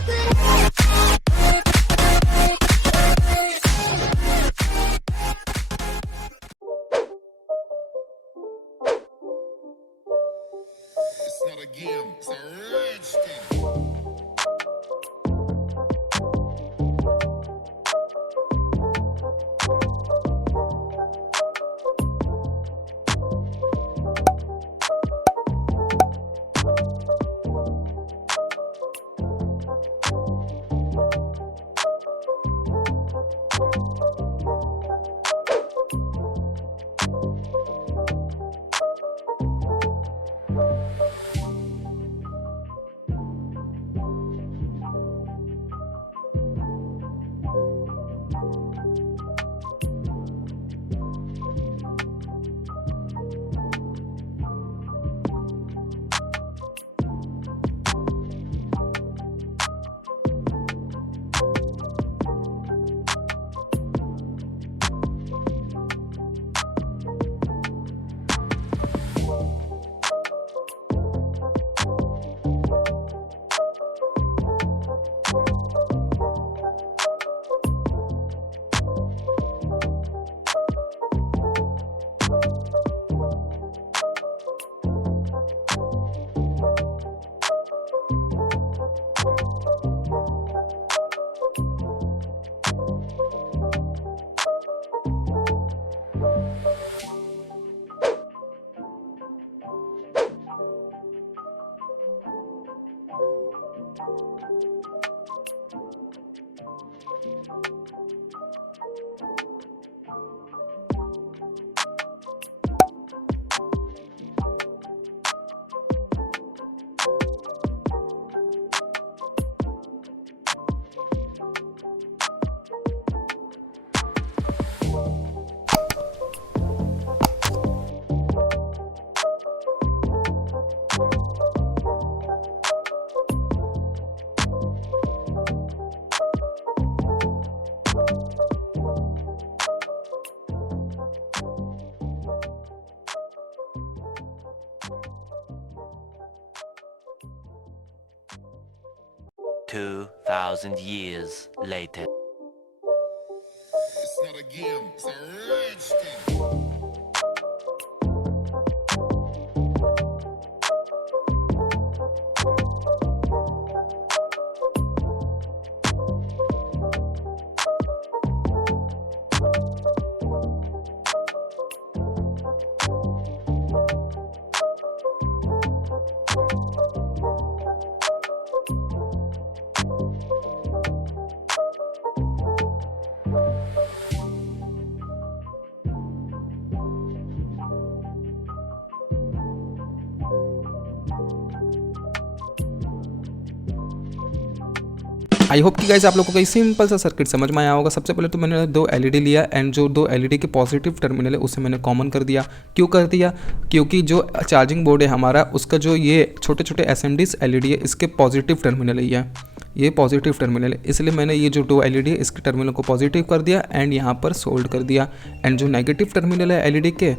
It's not a game, it's a rich thing. Two 2,000 years later. It's not a game, it's a rich thing. I hope कि guys आप लोगों को एक simple सा circuit समझ में आया होगा। सबसे पहले तो मैंने दो एलईडी लिया एंड जो दो एलईडी के पॉजिटिव टर्मिनल है उसे मैंने कॉमन कर दिया। क्यों कर दिया? क्योंकि जो चार्जिंग बोर्ड है हमारा उसका जो ये छोटे छोटे एसएमडीज एलईडी है इसके पॉजिटिव टर्मिनल है, ये पॉजिटिव टर्मिनल है, इसलिए मैंने ये जो दो एलईडी है इसके टर्मिनल को पॉजिटिव कर दिया एंड यहाँ पर सोल्ड कर दिया। एंड जो नेगेटिव टर्मिनल है एलईडी के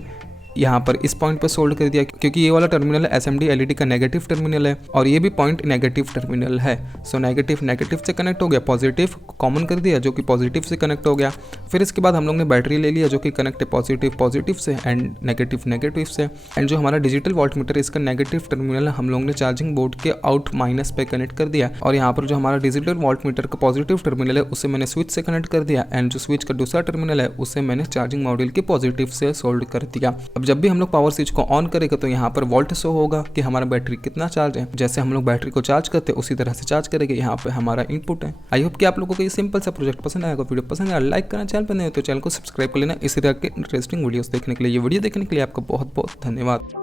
यहाँ पर इस पॉइंट पर सोल्ड कर दिया, क्योंकि ये वाला टर्मिनल एसएमडी एलईडी का नेगेटिव टर्मिनल है और ये भी पॉइंट नेगेटिव टर्मिनल है। सो नेगेटिव नेगेटिव से कनेक्ट हो गया, पॉजिटिव कॉमन कर दिया जो कि पॉजिटिव से कनेक्ट हो गया। फिर इसके बाद हम लोग ने बैटरी ले लिया जो कि कनेक्ट है पॉजिटिव पॉजिटिव से एंड नेगेटिव नेगेटिव से। एंड जो हमारा डिजिटल वोल्टमीटर है इसका नेगेटिव टर्मिनल हम लोग ने चार्जिंग बोर्ड के आउट माइनस पे कनेक्ट कर दिया और यहाँ पर जो हमारा डिजिटल वोल्टमीटर का पॉजिटिव टर्मिनल है उसे मैंने स्विच से कनेक्ट कर दिया एंड जो स्विच का दूसरा टर्मिनल है उसे मैंने चार्जिंग मॉड्यूल के पॉजिटिव से सोल्ड कर दिया। अब जब भी हम लोग पावर स्विच को ऑन करेगा तो यहाँ पर वोल्ट शो होगा कि हमारा बैटरी कितना चार्ज है। जैसे हम लोग बैटरी को चार्ज करते हैं उसी तरह से चार्ज करेंगे, यहाँ पे हमारा इनपुट है। आई होप कि आप लोगों को ये सिंपल सा प्रोजेक्ट पसंद आएगा। वीडियो पसंद आया लाइक करना, चैनल पर नहीं हो तो चैनल को सब्सक्राइब कर लेना इसी तरह के इंटरेस्टिंग वीडियोस देखने के लिए। ये वीडियो देखने के लिए आपका बहुत बहुत धन्यवाद।